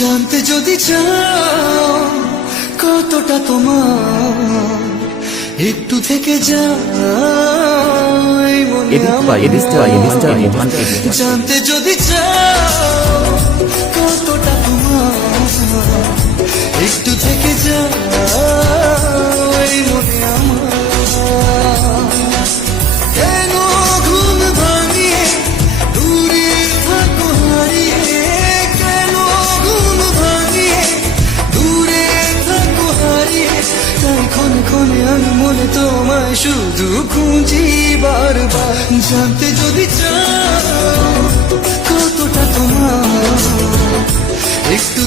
জানতে যদি চাও কতটা তোমার, একটু থেকে যাই মনে আমার। জানতে যদি চাও কতটা তোমার, একটু থেকে যাই মনে আমার। কেন ঘুম ভাঙিয়ে দূরে থাকো হারিয়ে, কেন ঘুম ভাঙিয়ে দূরে থাকো হারিয়ে, তাই ক্ষণে ক্ষণে আমি মনে তোমায় শুধু খুঁজি বারবার। জানতে যদি চাও কতটা তোমার, একটু